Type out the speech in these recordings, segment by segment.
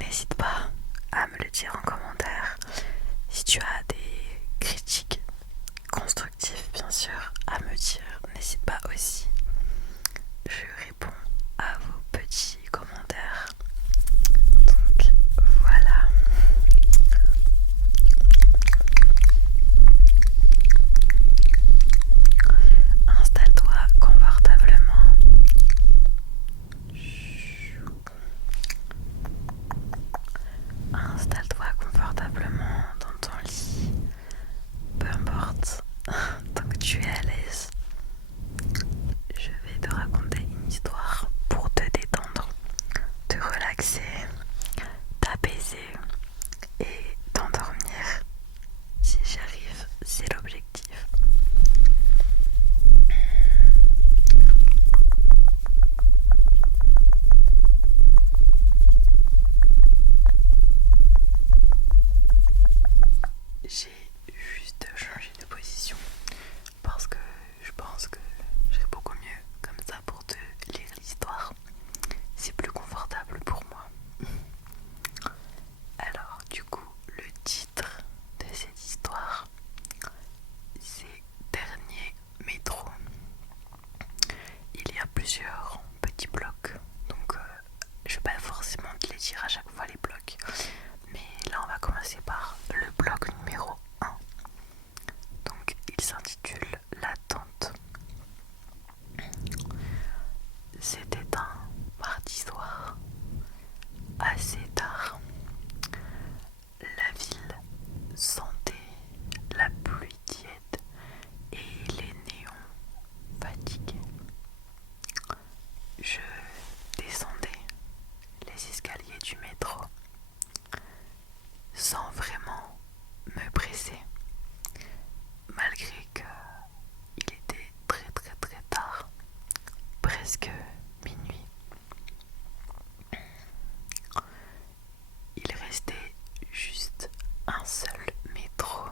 n'hésite pas à me le dire en commentaire. Si tu as des critiques constructives, bien sûr, à me dire, n'hésite pas aussi. Je réponds à vos petits commentaires. Donc voilà. Installe-toi confortablement. Installe-toi confortablement dans ton lit. Peu importe, tant que tu es à l'aise. Je vais te raconter une histoire pour te détendre, te relaxer, t'apaiser et t'endormir. Si j'y arrive, c'est l'objectif. J'ai juste changé de position parce que je pense que je serai beaucoup mieux comme ça pour te lire l'histoire. C'est plus confortable pour moi. Alors du coup, le titre de cette histoire, c'est Dernier métro. Il y a plusieurs petits blocs, donc je vais pas forcément te les dire à chaque fois les blocs, mais là on va commencer par le bloc numéro 1. Donc il s'intitule L'attente. C'était un mardi soir, assez tard. La ville sentait la pluie tiède et les néons fatigués. Je descendais les escaliers du métro sans vraiment me presser, malgré que il était très très très tard, presque minuit. Il restait juste un seul métro.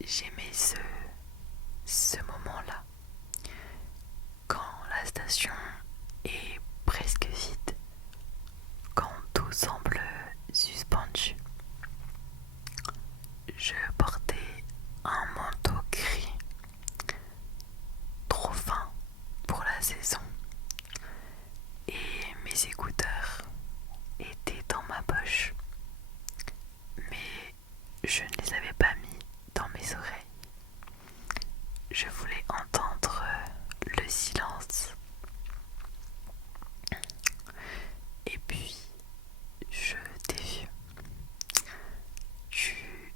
J'aimais ce moment-là, quand la station est presque vide, quand tout semble suspendu. Je portais un manteau gris, trop fin pour la saison, et mes écouteurs étaient dans ma poche, mais je ne les avais pas mis dans mes oreilles. Je voulais entendre le silence. Et puis, je t'ai vu. Tu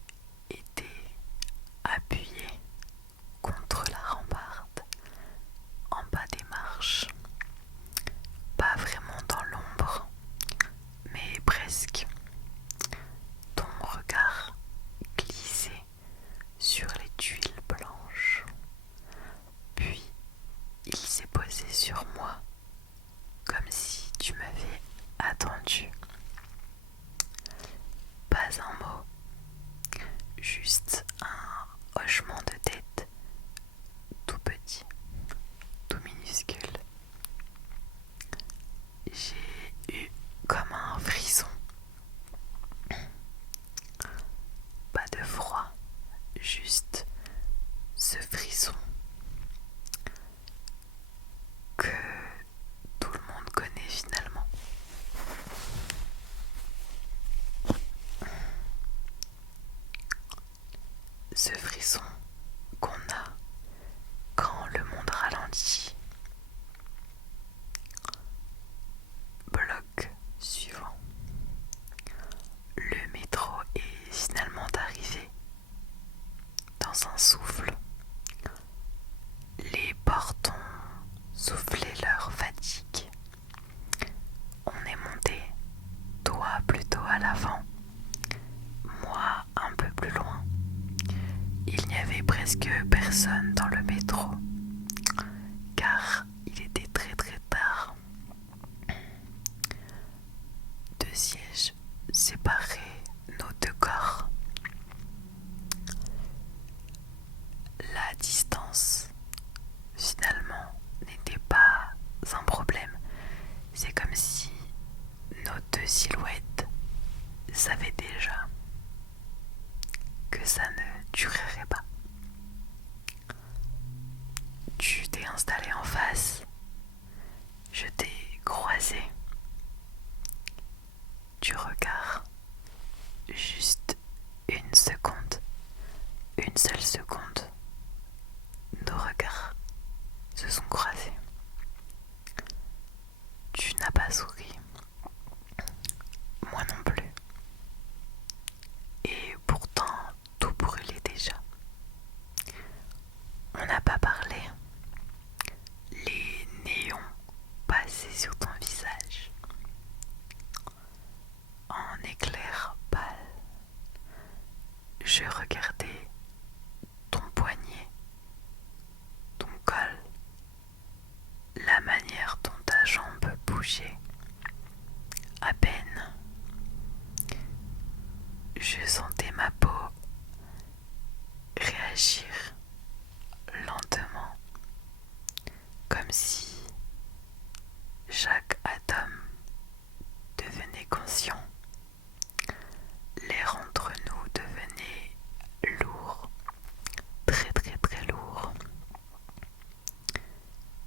étais appuyé contre la rambarde, en bas des marches. Pas vraiment dans l'ombre, mais presque. Ton regard glissait sur les tuiles blanches. Puis, il s'est posé sur moi, comme si tu m'avais attendu. Pas un mot, juste un hochement de tête, tout petit, tout minuscule. J'ai eu comme un frisson. Pas de froid, juste ce frisson que tout le monde connaît finalement. Ce frisson qu'on a quand le monde ralentit. Bloc suivant. Le métro est finalement arrivé. Dans un souffle, les portes ont soufflé leur fatigue. On est monté, toi plutôt à l'avant, moi un peu plus loin. Il n'y avait presque personne dans le métro, car il était très très tard. Deux sièges séparaient nos deux corps. La distance, finalement, n'était pas un problème. C'est comme si nos deux silhouette savait déjà que ça ne durerait pas. Tu t'es installé en face, je t'ai croisé. Du regard, juste une seconde, une seule seconde, nos regards se sont croisés. Tu n'as pas souri, moi non plus. Et pourtant, tout brûlait déjà. On n'a pas parlé. Les néons passaient sur ton visage. En éclair pâle, je regardais ton poignet, ton col, la manière dont ta jambe bougeait. À peine, je sentais ma peau réagir lentement, comme si chaque atome devenait conscient. L'air entre nous devenait lourd, très très très lourd,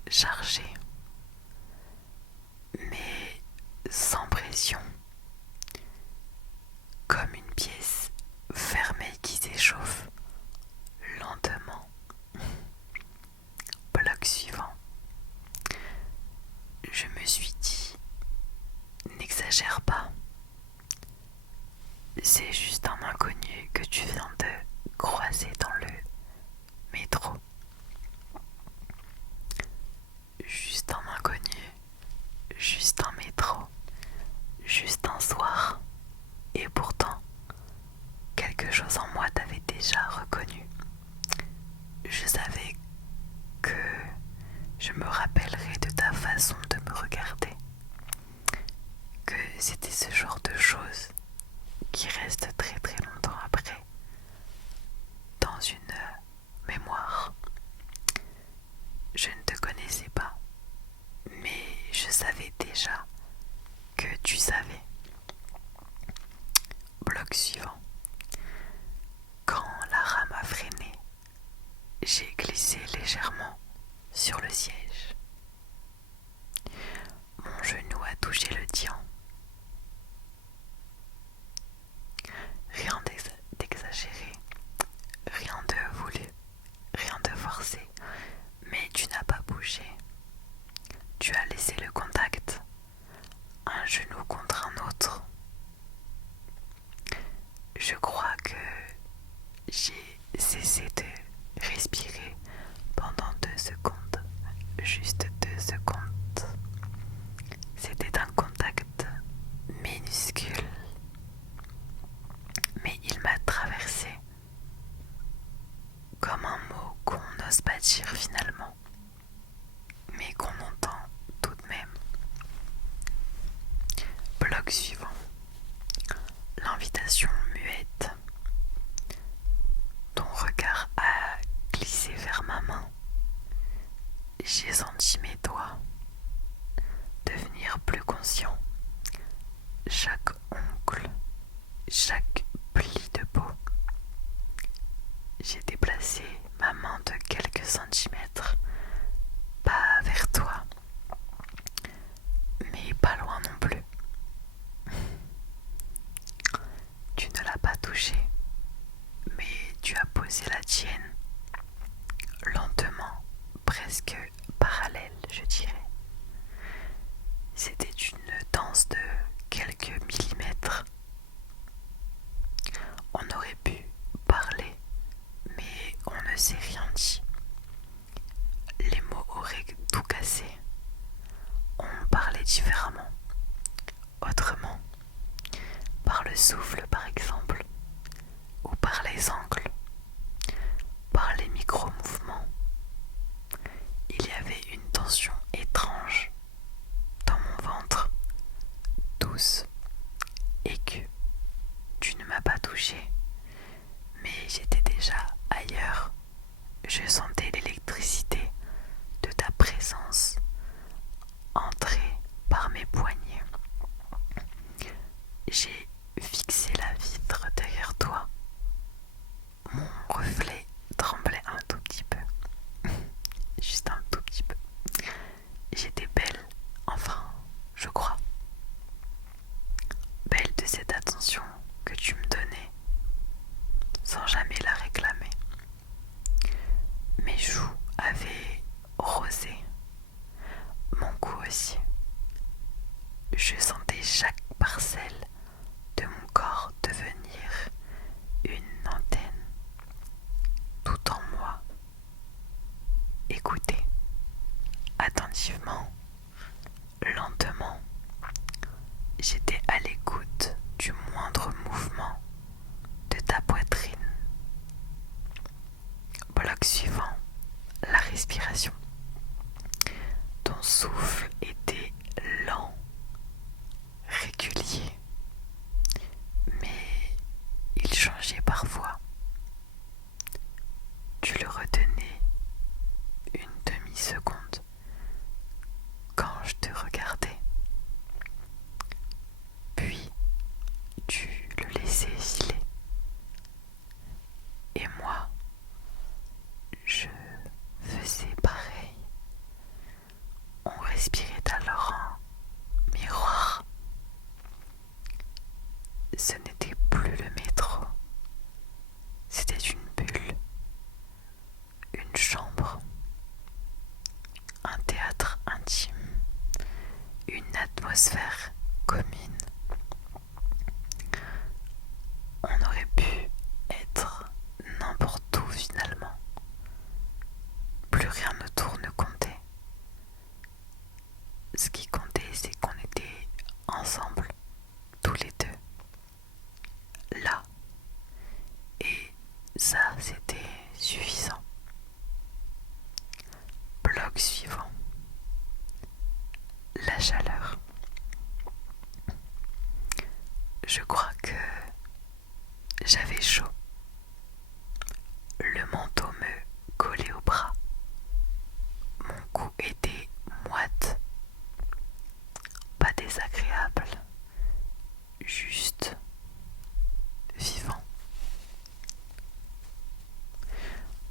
chargé, mais sans pression, comme une pièce fermée qui s'échauffe lentement. Bloc suivant. Je me suis dit, n'exagère pas. C'est juste un inconnu que tu viens de croiser dans le métro. Juste un inconnu, juste un métro, juste un soir. Et pourtant, quelque chose en moi t'avait déjà reconnu. Je savais que je me rappellerais de ta façon de me regarder, que c'était ce genre de choses qui restent très très longtemps après dans une mémoire. Je ne te connaissais pas, mais je savais déjà que tu savais. Bloc suivant. Quand la rame a freiné, j'ai glissé légèrement sur le siège. Mon genou a touché le tien. Rien d'exagéré, rien de voulu, rien de forcé, mais tu n'as pas bougé. Tu as laissé le contact, un genou contre un autre. Je crois que j'ai cessé de respirer pendant 2 secondes, juste 2 secondes. C'était un contact minuscule, mais il m'a traversé comme un mot qu'on n'ose pas dire finalement, mais qu'on entend tout de même. Bloc suivant. L'invitation muette. Ton regard a glissé vers ma main. J'ai senti mes doigts devenir plus conscients. Chaque ongle, chaque pli de peau. J'ai déplacé ma main de quelques centimètres, pas vers toi, mais pas loin non plus. Tu ne l'as pas touchée, mais tu as posé la tienne, lentement, presque parallèle, je dirais. C'était une danse de quelques millimètres. On aurait pu parler, mais on ne s'est rien dit. Les mots auraient tout cassé. On parlait différemment, autrement, par le souffle par exemple, ou par les angles, par les micro-mouvements. Il y avait une tension étrange dans mon ventre, douce, aiguë. Tu ne m'as pas touché, mais j'étais déjà ailleurs. Je sentais l'électricité de ta présence entrer par mes poignets. j'ai fixé la vitre derrière toi. Mon reflet tremblait un tout petit peu. Juste un tout petit peu. J'étais belle, enfin, je crois. Belle de cette attention que tu me donnais, sans jamais la réclamer. Mes joues avaient rosé, mon cou aussi. Je sentais chaque parcelle de mon corps devenir une antenne, tout en moi. Écoutez attentivement, lentement. J'étais à l'écoute du moindre mouvement de ta poitrine. Bloc suivant, la respiration. Ton souffle était lent, régulier, mais il changeait parfois. Tu le retenais une demi-seconde quand je te regardais. Puis tu le laissais filer. Et moi, je faisais pareil. On respirait alors en miroir. Ce n'était plus le métro. C'était une bulle, une chambre, un théâtre intime, une atmosphère commune. On aurait pu être n'importe où finalement. Plus rien autour ne comptait. Ce qui comptait, c'est qu'on était ensemble, tous les deux, là. Et ça, c'était suffisant. Bloc suivant. La chaleur. Je crois que j'avais chaud. Le manteau me collait au bras. Mon cou était moite. Pas désagréable. Juste vivant.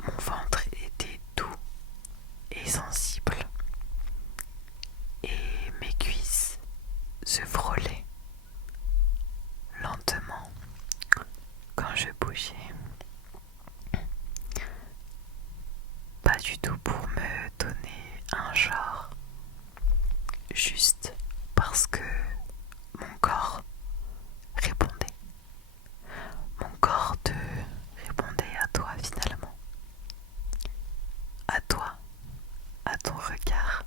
Mon ventre était doux et sensible. Et mes cuisses se frôlaient lentement quand je bougeais. Pas du tout pour me donner un genre, juste parce que mon corps répondait. Mon corps te répondait à toi finalement. À toi, à ton regard,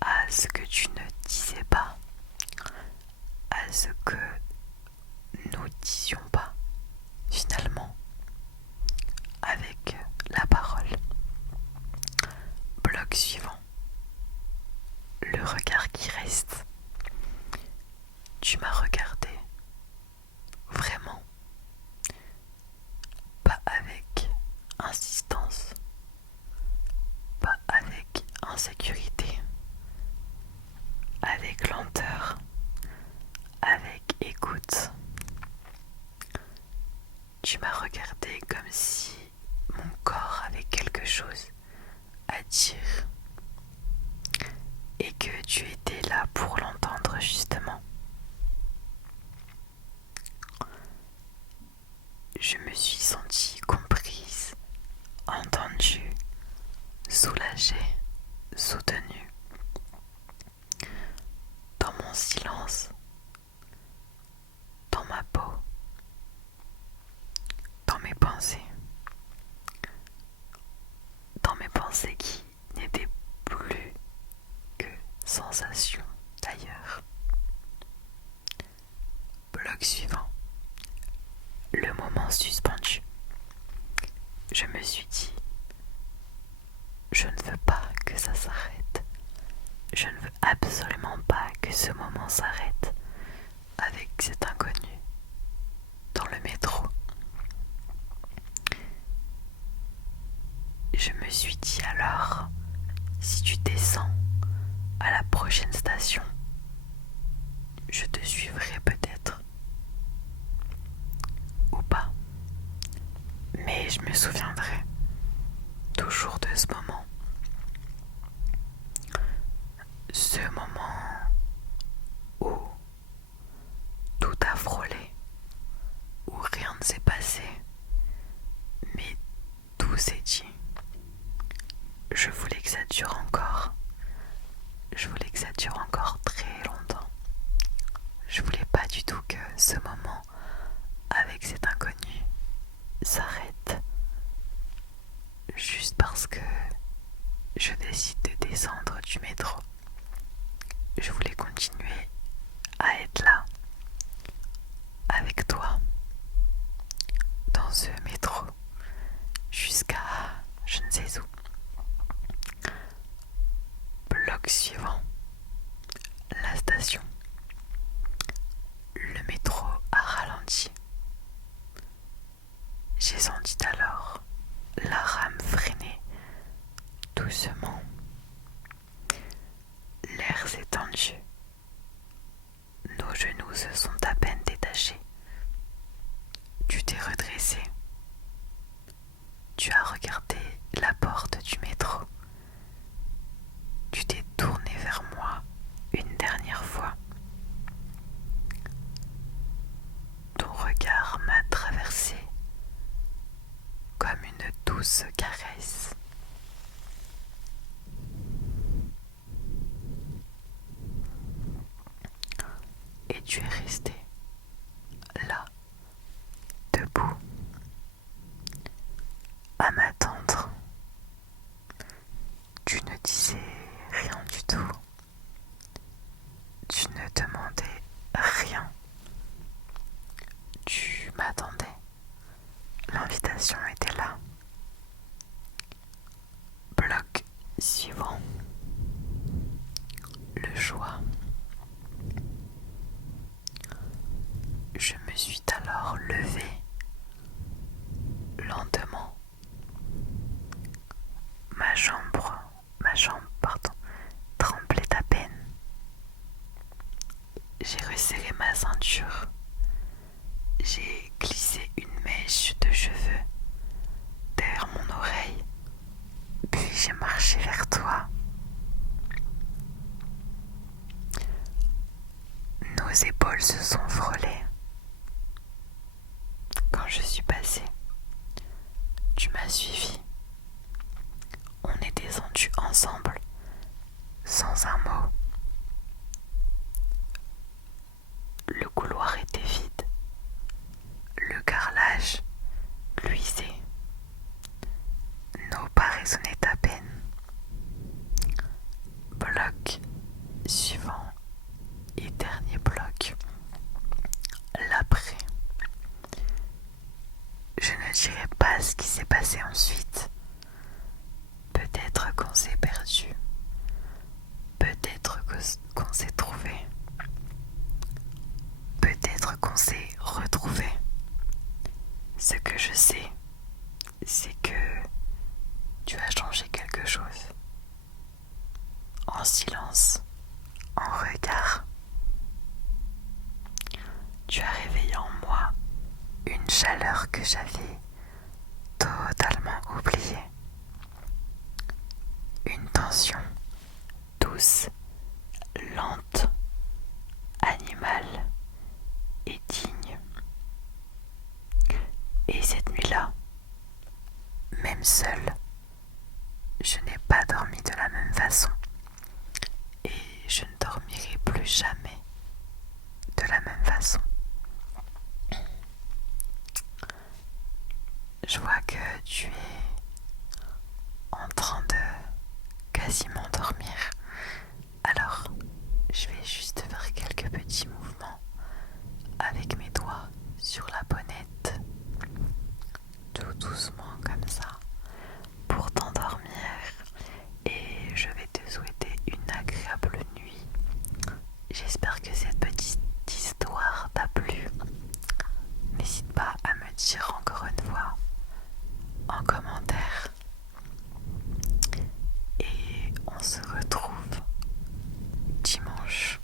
à ce que tu ne disais pas, à ce que nous disions pas finalement avec la parole. Bloc suivant. Le regard qui reste. Tu m'as regardé vraiment, pas avec insistance, pas avec insécurité, avec lenteur, avec écoute. Tu m'as regardé comme si mon corps avait quelque chose à dire et que tu étais là pour l'entendre justement. Je me suis sentie comprise, entendue, soulagée, soutenue. Dans mon silence, dans ma peau, dans mes pensées qui n'étaient plus que sensations d'ailleurs. Bloc suivant. Le moment suspendu. Je me suis dit, je ne veux pas que ça s'arrête. Je ne veux absolument pas que ce moment s'arrête avec cet inconnu dans le métro. Je me suis dit alors, si tu descends à la prochaine station, je te suivrai peut-être, ou pas, mais je me souviendrai toujours de ce moment où tout a frôlé, où rien ne s'est passé, mais tout s'est dit. Je voulais que ça dure encore. Je voulais que ça dure encore très longtemps. Je voulais pas du tout que ce moment avec cet inconnu s'arrête juste parce que je décide de descendre du métro. Je voulais continuer à être là avec toi dans ce métro jusqu'à je ne sais où. Bloc suivant, la station. Le métro a ralenti. J'ai senti alors la rame freiner doucement. L'air s'est tendu. Nos genoux se sont à peine détachés. Tu t'es redressé. Tu as regardé la porte du métro. Tu t'es tourné vers moi une dernière fois. Ton regard m'a traversé comme une douce caresse. Et tu es resté là, debout, à m'attendre. Tu ne disais rien du tout. Tu ne demandais rien. Tu m'attendais. L'invitation était là. Bloc suivant. Le choix. Je me suis alors levée lentement. Ma jambe, tremblait à peine. J'ai resserré ma ceinture. J'ai glissé une mèche de cheveux derrière mon oreille. Puis j'ai marché vers toi. Nos épaules se sont frôlées. Quand je suis passée, tu m'as suivi. On est descendu ensemble, sans un mot. Le couloir était vide. Le carrelage luisait. Nos pas résonnaient à peine. Bloc suivant et dernier bloc. L'après. Je ne dirai pas ce qui s'est passé ensuite. Peut-être qu'on s'est perdu. Peut-être qu'on s'est trouvé. Peut-être qu'on s'est retrouvé. Ce que je sais, c'est que tu as changé quelque chose. En silence, en regard. Tu as réveillé en moi une chaleur que j'avais totalement oubliée. Une tension douce, lente, animale et digne. Et cette nuit-là, même seule, je n'ai pas dormi de la même façon. Et je ne dormirai plus jamais de la même façon. Je vois que tu es en train de quasiment dormir. Alors, je vais juste faire quelques petits mouvements avec mes doigts sur la bonnette, tout doucement comme ça, pour t'endormir. Et je vais te souhaiter une agréable nuit. J'espère que cette petite histoire t'a plu. N'hésite pas à me dire encore une fois en commentaire. Et on se retrouve dimanche